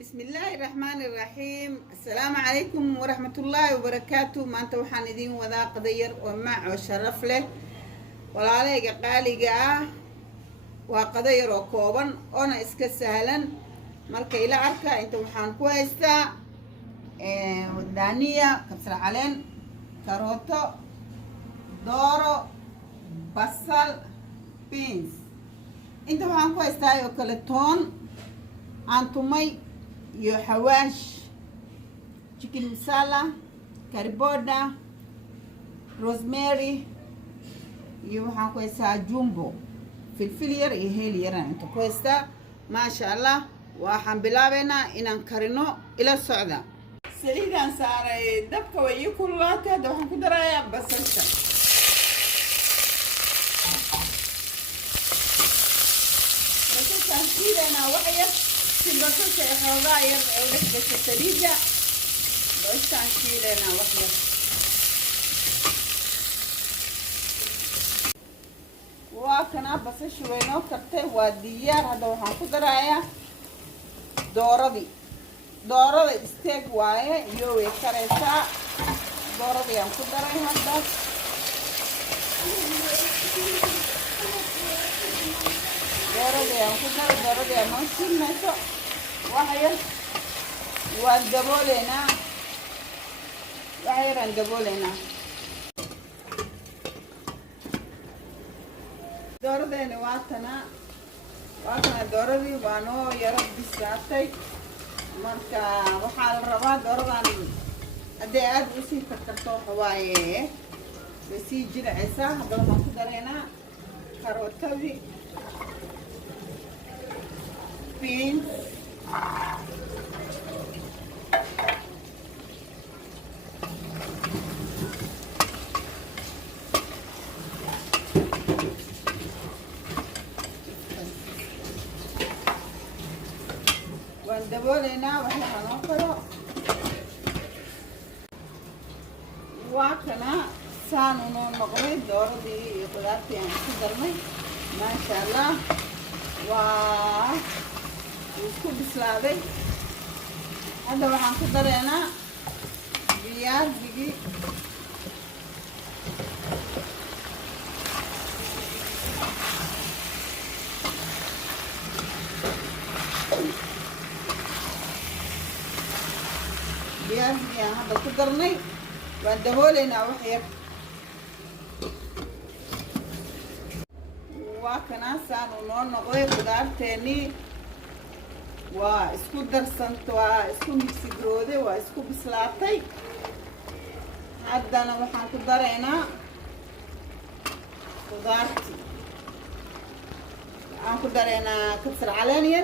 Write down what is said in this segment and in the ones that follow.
بسم الله الرحمن الرحيم. السلام عليكم ورحمة الله وبركاته. ما أنت وحان إذين وذا قدير ومع وشرف له ولا عليك قالي وقدير وكوبا أنا إسك سهلا مالك إلى عركة أنت وحان كويستا ودانية كبسر علين كاروتو دورو بصل بينز أنت وحان كويستا يوكالتون أنتمي iyo xawaash chicken masala kariboda rosemary iyo waxaan ku haysaa jumbo filfil yar iyo heel yar inta ku haysta maasha Allah waxaan bilaabeynaa inaan karino ila socda saliidan saaray dabka way kululaatay hadda waxaan ku darayaa basasha shiileena wax yar البطاطس حوضاء ودك السليجة بس شيلنا واحدة وكنا بس شوينا كرتي وديار هذا وحن قدرايا دورة استيك واي يوي كريسا دورة يوم قدرايا هذا دورة يوم قدرايا دورة يوم ماشي ماشي وحيل والدبولينا وحيل الدبولينا دوردين واتنا دوردي وانو يرب بساتي مركا وحال الربا دوردان ادي اد وسي كرتو حوايه بسي جرعسا هذا ما قدرينا كاروتوي بينز وندبولنا وحنا هنقرأ وكنا سانو نقرأ دور دي قدرتي أنا كدرني ما شاء الله وكل بسلادي هذا وحن كدرنا بياز بيجي بياز هذا كدرني وندهولنا وحير وكنا سانو نقرأ قدرتني واسكو درسنت واسكو ميكسي جرودي واسكو بسلاتي عدنا وحان كدرينا خضارتي عن كدرينا كبسر علانيا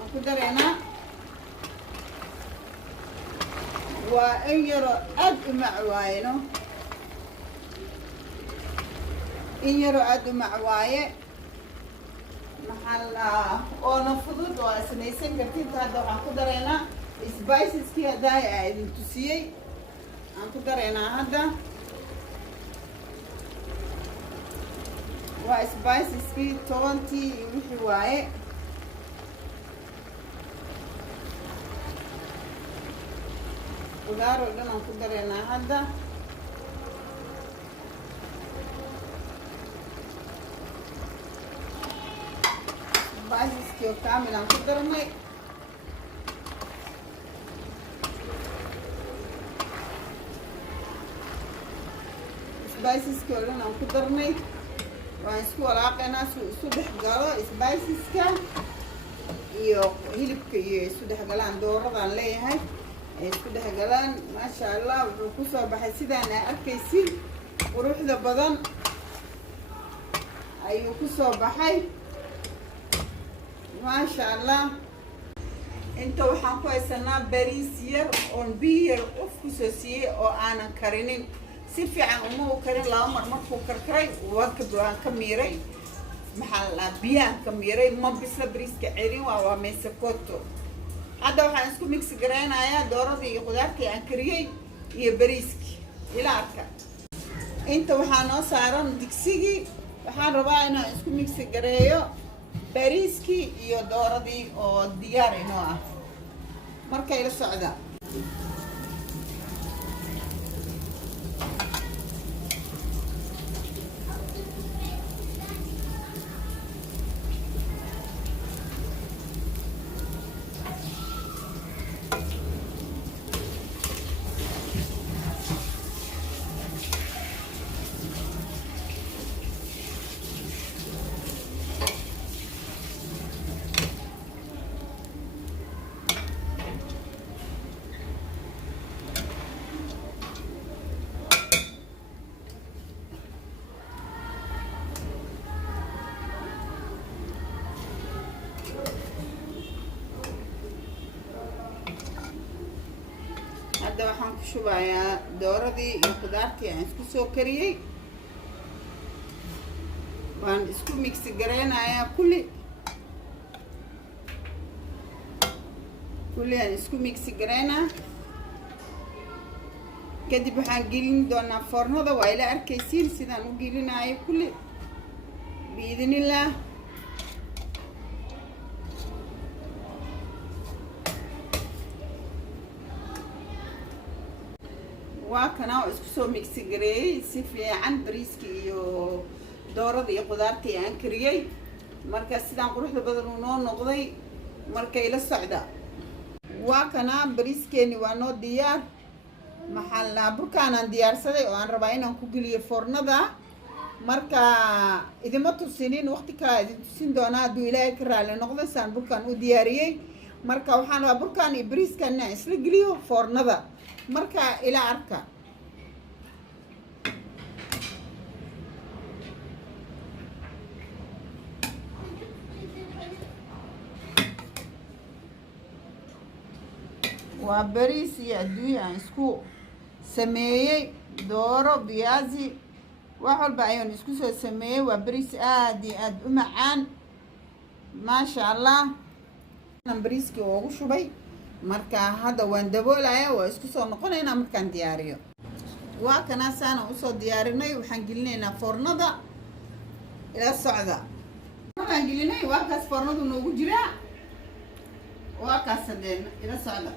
عن كدرينا وإن يرى أد معواينو إن يرى أد معواي محل أنا فضود وسنيسين كتير هذا عن كدرنا سبايسز كي هذا انتوسيي عن كدرنا هذا وسبايسز كي تونتي وحواي ودارو لنا عن كدرنا هذا سبايسز كيو كامل عن كدرني سبايسز كيو لنا عن كدرني وانسكو راقنا سودح قالو سبايسز كا iyo hilibka iyo sudex galaan dooradaan leeyahay sudex galaan ma sha Allah wuxuu ku soo baxay sidaan arkaysiin quruxda badan ayuu ku soo baxay ما شاء الله انت waxaan ku haysanaa bariis yar oo biyo ufkusosiye oo aanan karinin si fiican uma karin laba mar markuu karkaray wadka baan ka miiray maxaa la biyan ka miiray ma bisla bariiska ceerin waa meesakoto hadda waxaan isku mix gareynayaa dooradii iyo qudaartii aan kariyay iyo bariiski ila arka inta waxaan noo saaran digsigii waxaan rabaa inaan isku mix gareeyo bariiskii iyo dooradii oo diyaar inoo ah markay la socda. hadda waxaan ku shubayaa dooradii iyo khudaartii aan isku soo kariyey. waan isku mixi gareynayaa kulli aan isku mixi gareynaa. kadib waxaan gelin doonaa foornada. waa ila arkaysiin sidaan u gelinayo kulli biidnillaah. waa kana oo isku soo mixi gareeyay si fiican bariiskii iyo doorada iyo khudaartii aan kariyey. marka sidaan quruxda badan uu noo noqday markay la socda. waa kana bariiskeeni waa noo diyaar. maxaa la burkaanaan diyaarsaday oo aan rabaa inaan ku geliyo foornada. marka idima tusinin, waqti kale idin tusin doonaa hadduu ilaahay ka raali noqdo saan burkaan u diyaariyey. marka waxaan rabaa burkaan iyo bariiskan inaan isla geliyo foornada. marka ila arka. waa bariis iyo adduunyo aan isku sameeyey, dooro, biyaasi, wax walba ayaan isku soo sameeyey. waa bariis aad iyo aad u macaan maasha allah. bariiskii ugu shubay. marka hadda waan daboolaya, waa isku soo noqonaynaa markaan diyaariyo. waa kana saana usoo diyaarinay. waxaan gelinaynaa foornada. ila socda. markaan gelinay waa kaas foornadu noogu jiraa. waa kaas hadeen ila socda.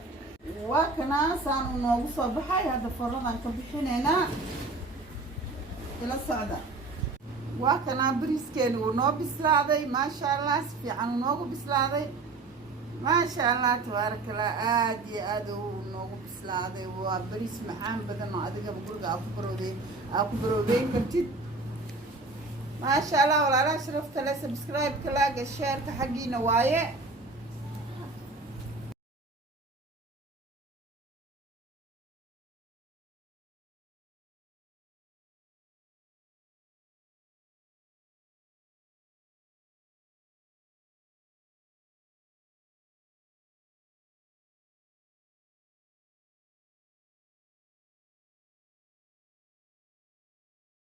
waa kana saanu noogu soo baxay. hadda foornadan ka bixinaynaa. ila socda. waa kana bariiskeeni wuu noo bislaaday maasha allah. si fiican uu noogu bislaaday maasha allah tabaarakallah. aad iyo aad uu noogu bislaaday. waa bariis macaan badan oo adigaba guriga aa ku baroobeyn kartid maasha allah. walaalaha sharafta leh, subscribe-ka, like, share-ka xaggiina waaye.